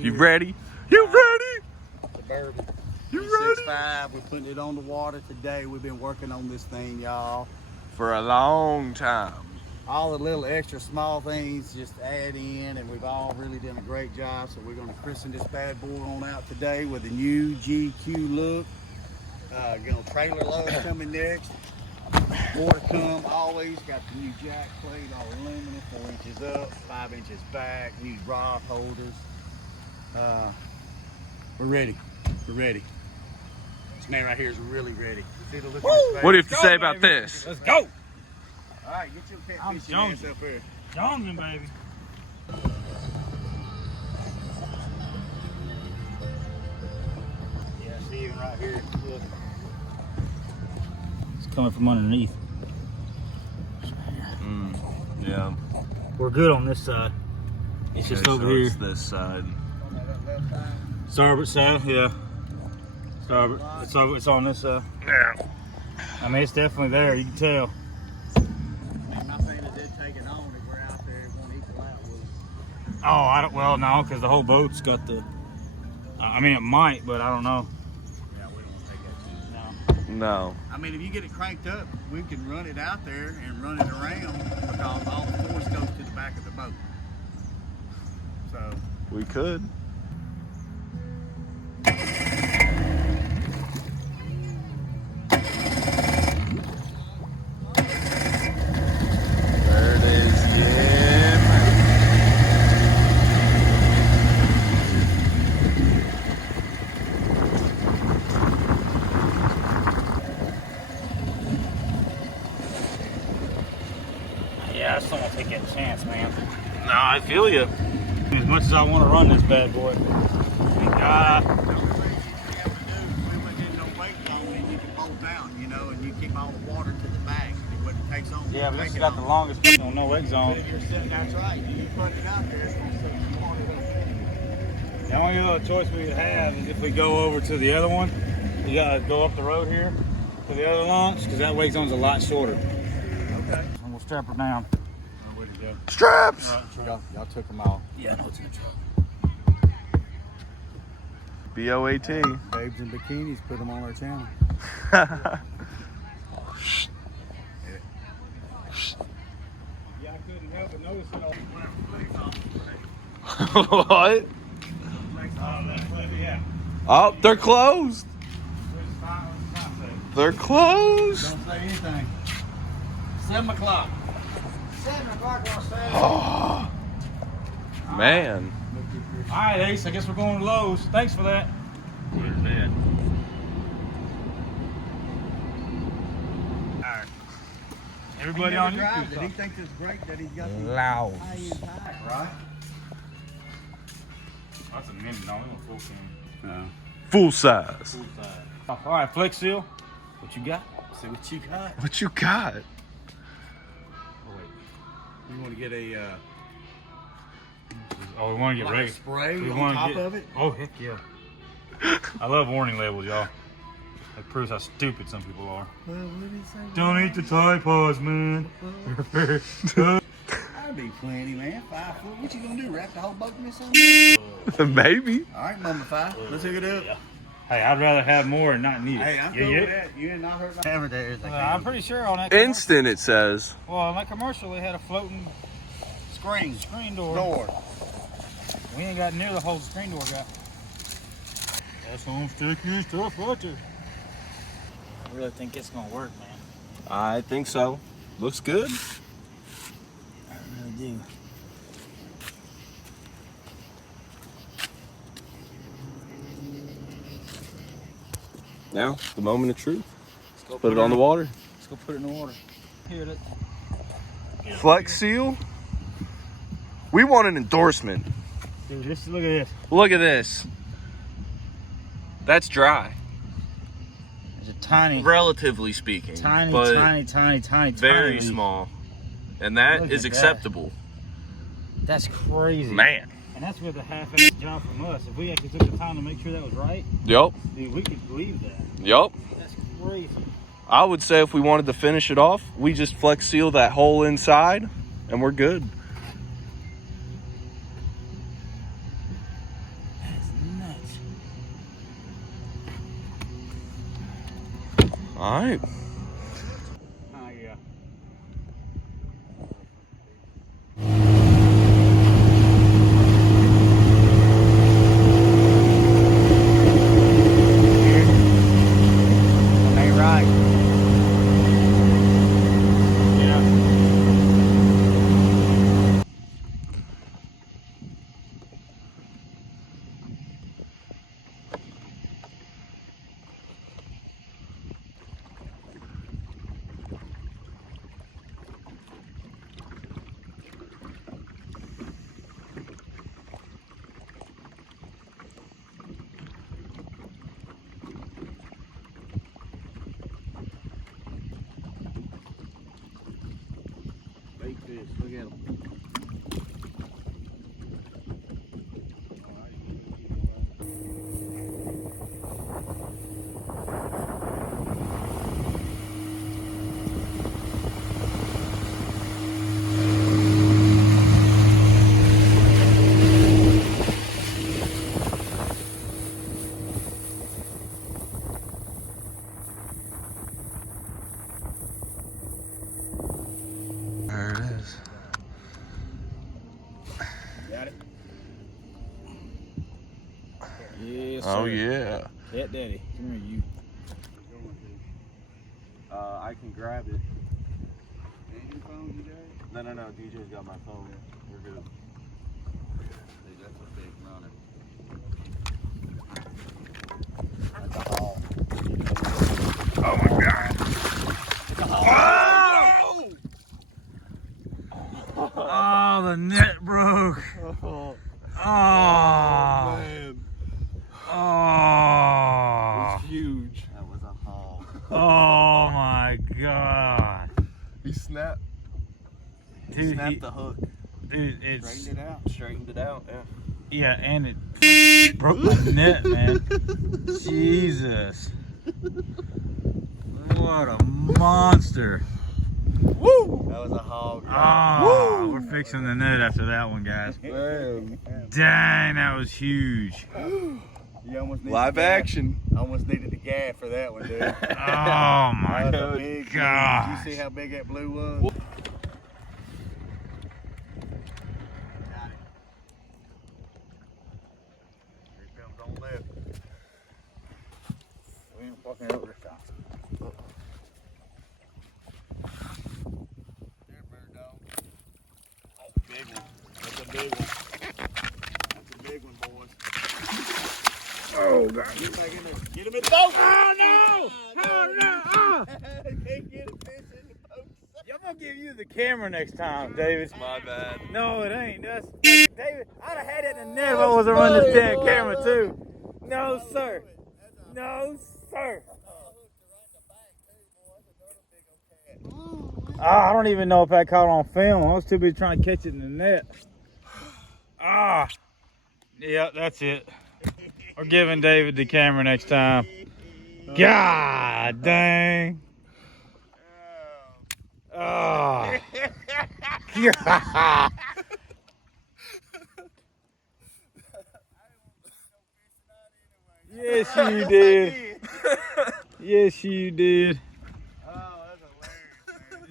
You ready? You ready? The Bourbon. You ready? 365. We're putting it on the water today. We've been working on this thing, y'all. For a long time. All the little extra small things just add in, and we've all really done a great job. So we're going to christen this bad boy on out today with a new GQ look. Trailer load coming next. More to come. Always got the new jack plate, all aluminum, 4 inches up, 5 inches back. New rod holders. We're ready. We're ready. This man right here is really ready. See the look on his face? What do you have to say about this? Let's go. All right, get your I'm catfishing ass up here. Jonesing, baby. Yeah, see even right here. Look. It's coming from underneath. Yeah. We're good on this side. It's just over here. It's this side. Starboard side, yeah. Starboard. It's on this side. Yeah. I mean, it's definitely there. You can tell. My thing that did take it on, if we're out there, it won't equal out with us. Oh, I don't. Well, no, because the whole boat's got the. I mean, it might, but I don't know. Yeah, we don't take that chance. No. I mean, if you get it cranked up, we can run it out there and run it around because all the force goes to the back of the boat. So, We could. There it is, Jim. Yeah, I just don't want to take that chance, man. No, I feel you. As much as I want to run this bad boy. Thank God. the only thing you have to do is we put in no weight on and you can bolt down, you know, and you keep all the water to the back. And when it takes on, Yeah, but this take has it got the on. longest on no egg But zone. if you're sitting, that's right. You put it out there, it's going to set you on it. The only other choice we would have is if we go over to the other one. We gotta go up the road here to the other launch because that wake zone's a lot shorter. Okay. And we'll strap her down. Where'd it go? Straps! Y'all took them all. Yeah, no, it's in the truck. B-O-A-T. Babes in bikinis, put them on our channel. Yeah, I couldn't help but notice it. What? Yeah. Oh, they're closed. They're closed. Don't say anything. 7 o'clock. 7 o'clock on Saturday. Oh, man. All right, Ace. I guess we're going to Lowe's. Thanks for that. Man. All right. Everybody on YouTube. Did he think it's great that he's got the Loud. high-end tire, right? That's a mini. No, we want full cam. Full size. Full size. All right, Flex Seal. What you got? See what you got. What you got? Oh, wait. You want to get a Oh, we want to get like a ready. spray We on wanna top get- of it? Oh, heck yeah. I love warning labels, y'all. That proves how stupid some people are. Well, what did he say? Don't eat the Tide Pods, man. That'd be plenty, man. 5 foot. What you gonna do? Wrap the whole boat in this something? Maybe. All right, number 5. Let's hook it up. Yeah. Hey, I'd rather have more and not need it. Hey, I'm Yeah, cool yeah. with that. You did not hurt my camera there. I'm pretty sure on that. Instant, it says. Well, on that commercial, they had a floating screen door. We ain't got near the hole the screen door got. That's some sticky stuff right there. I really think it's gonna work, man. I think so. Looks good. I really do. Now, the moment of truth. Let's go Put it on the water. Let's go put it in the water. Here, look. Flex Seal. We want an endorsement. Dude, look at this. Look at this. That's dry. There's a tiny, Relatively speaking. tiny, but tiny, very leaf. small. And that Look is at that. acceptable. That's crazy. Man. And that's with a half-ass job from us. If we actually took the time to make sure that was right, Yup. dude, we could believe that. Yup. That's crazy. I would say if we wanted to finish it off, we just Flex Seal that hole inside and we're good. All right. Oh, yeah. Ain't right. Yeah. Big fish. Look at them. There it is. Got it? Yes, Oh sir. yeah. Cat Daddy. Come here, you. I can grab it. And your phone, you got it? No. DJ's got my phone. We're good. Dude, that's a big runner. Oh my god. Oh, the net broke. Oh, Oh. man. Oh. It's huge. That was a haul. Oh my god. He snapped. Dude, snapped the hook. dude, it's Straightened it out. Straightened it out. Yeah. yeah, and it broke my net, man. Jesus. What a monster. Woo! That was a hog. Oh, we're fixing the net after that one, guys. Man. Dang, that was huge. You almost needed Live the gaff. action. I almost needed the gaff for that one, dude. Oh my That was a big blue. Did gosh. you see how big that blue was? Whoop. Got it. Here it comes on left. We ain't fucking over the top. There, bird dog. Big one. That's a big one. That's a big one, boys. Oh god. Get him back in there. Get him in the boat. Oh no! Oh no! Oh. Can't get a fish in the boat. I'm gonna give you the camera next time, David. My bad. No, it ain't. That's David. I'd have had it in the net if I wasn't running this damn camera too. No, sir. No, sir. Oh, I don't even know if I caught on film. I was too busy trying to catch it in the net. Ah. Yeah, that's it. We're giving David the camera next time. God dang. Oh. God. Yes, you did. Yes, you did. Oh, that's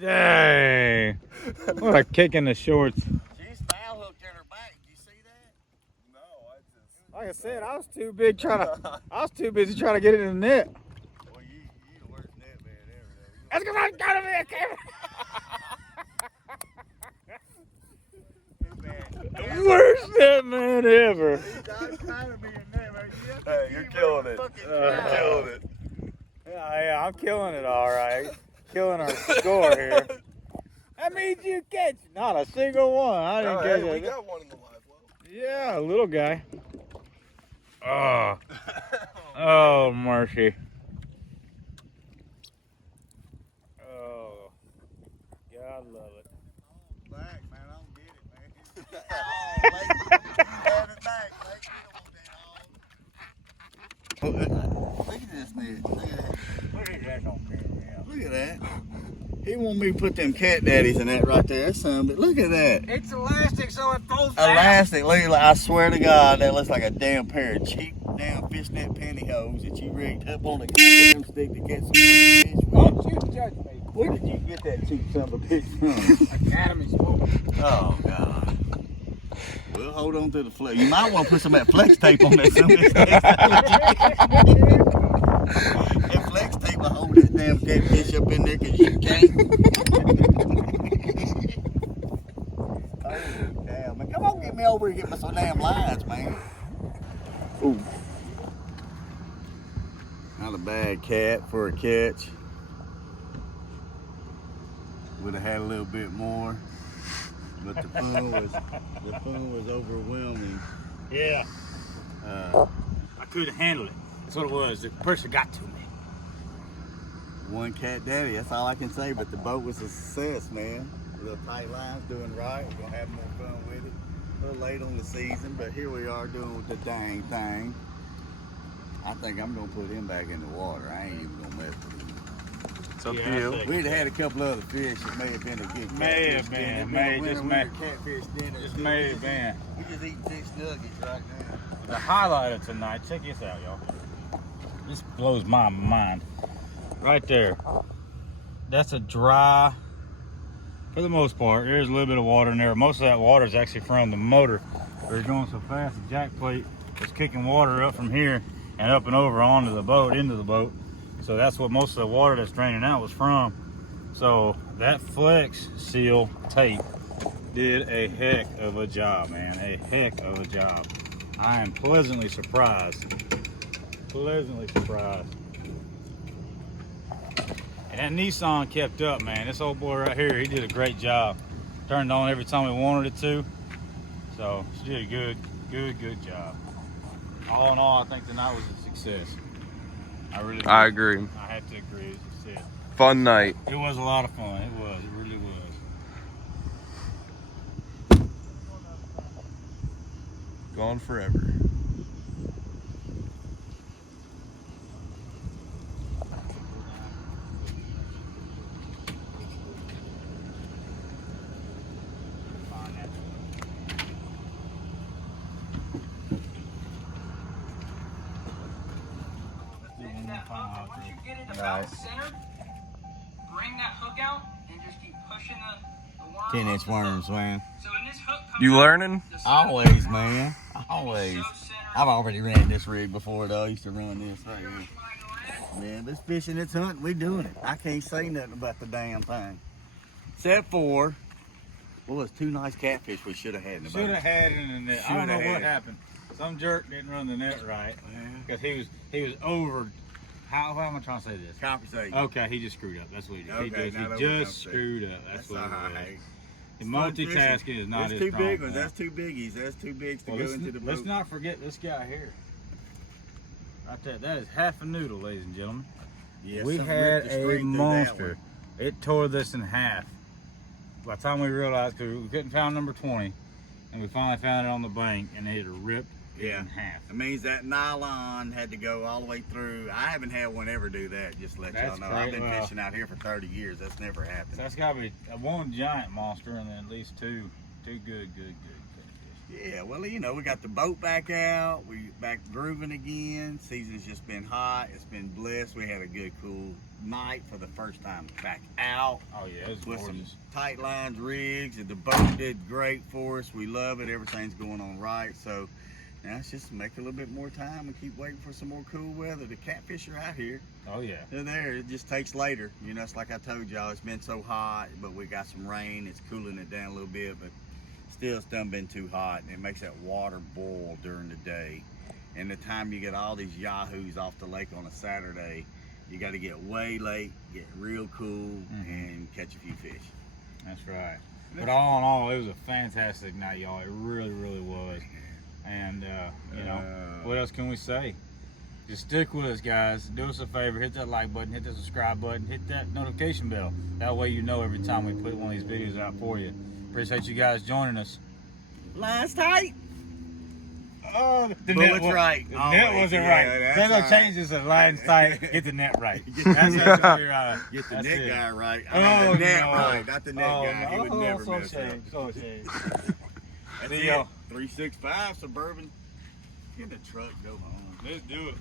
hilarious, man. Dang. What a kick in the shorts. She's foul hooked in her back. Did you see that? No, I just. Like I said, I was too busy trying to get it in the net. Well, you the worst net man ever, though. Let's go on, go to me, camera. Worst net man ever. Hey, you're killing it. You're killing it. Yeah, I'm killing it all right. Killing our score here. That means you catch not a single one. I didn't catch We it. got one in the live well. Yeah, a little guy. Oh, oh mercy. Oh, God love it. Back, man. I don't get it, man. Have it back, Look at this net. Look at that. Look at that on camera. Look at that. He want me to put them cat daddies in that right there. That's something, but look at that. It's elastic, so it folds down. Elastic. Look, I swear to God, that looks like a damn pair of cheap damn fishnet pantyhose that you rigged up on a goddamn stick to catch some fish judge me. Where did you get that cheap son of a bitch from? Academy Smoke. Oh, God. We'll hold on to the flex. You might want to put some of that flex tape on that. Some of this that flex tape will hold that damn catfish up in there because you can't. Oh, damn. Man, come on, get me over and get me some damn lines, man. Ooh. Not a bad cat for a catch. Would have had a little bit more, but the fun was overwhelming. Yeah. I couldn't handle it. That's what it was. The pressure got to me. One cat daddy, that's all I can say, but the boat was a success, man. Little tight lines, doing right. We're gonna have more fun with it. A little late on the season, but here we are doing the dang thing. I think I'm gonna put him back in the water. I ain't even gonna mess with him. It's up Yeah, to I you. think- We'd have had a couple other fish. It may have been a good May catfish have been, dinner. may It'd just been a may- winter catfish dinner. Just too. may have been. We just eating fish nuggets right now. The highlight of tonight, check this out, y'all. This blows my mind. Right there. That's a dry, for the most part, there's a little bit of water in there. Most of that water is actually from the motor. They're going so fast, the jack plate is kicking water up from here and up and over onto the boat, into the boat. So that's what most of the water that's draining out was from. So that Flex Seal tape did a heck of a job, man. A heck of a job. I am pleasantly surprised. Pleasantly surprised. And that Nissan kept up, man. This old boy right here, he did a great job. Turned on every time we wanted it to. So she did a good job. All in all, I think tonight was a success. I really do. I agree. I have to agree. It's a success. Fun night. It was a lot of fun. It was. It really was. Gone forever. Once you get it Right. about centered, bring that hook out and just keep pushing the worm. 10-inch worms, man. So when this hook comes You out, learning? the center Always, of the worm man. is Always. so centered. I've already ran this rig before, though. I used to run this right here. Flag on it. Man, this fishing, it's hunting, we doing it. I can't say nothing about the damn thing. Except for, well, there's two nice catfish we should have had in the boat. Should have had it in the net. I don't know Shoulda had what it. happened. Some jerk didn't run the net right Yeah. because he was over. How am I trying to say this? Conversation. Okay, he just screwed up. That's what he did. Okay, now that he we just know. screwed up. That's That's what all it was. right. The multitasking is not That's his two strong big ones. point. That's two biggies. That's too big to Well, go let's, into the let's boat. not forget this guy here. Right there. That is half a noodle, ladies and gentlemen. Yeah, We something had ripped the a string through that monster. one. It tore this in half. By the time we realized, because we couldn't find number 20, and we finally found it on the bank, and it ripped it Yeah. in half. It means that nylon had to go all the way through. I haven't had one ever do that, just to let y'all That's know. I've great. been Well- fishing out here for 30 years. That's never happened. So that's got to be one giant monster and then at least two good catfish. Yeah, well, you know, we got the boat back out. We back grooving again. Season's just been hot. It's been blessed. We had a good, cool night for the first time back out Oh yeah, it was with some gorgeous. tight lines rigs. And the boat did great for us. We love it. Everything's going on right. So now it's just make a little bit more time and keep waiting for some more cool weather. The catfish are out here. Oh yeah. They're there. It just takes later. You know, it's like I told y'all, it's been so hot, but we got some rain. It's cooling it down a little bit, but still it's done been too hot, and it makes that water boil during the day. And the time you get all these yahoos off the lake on a Saturday, you got to get way late, get real cool, and catch a few fish. That's right. But all in all, it was a fantastic night, y'all. It really was. And you know, what else can we say? Just stick with us, guys. Do us a favor, hit that like button, hit the subscribe button, hit that notification bell. That way you know every time we put one of these videos out for you. Appreciate you guys joining us. Lines tight. Oh, the Bullets right. The Always. net wasn't Yeah, right. that's They're gonna all change right. this to lines tight. Get the net right. Get That's the what you're right. Get the That's net it. guy right. Oh, I mean, the net no. right, not the net guy. He would never so mess up. ashamed, so ashamed. That's See it. y'all. 365 Suburban. Get in the truck, go home. Let's do it.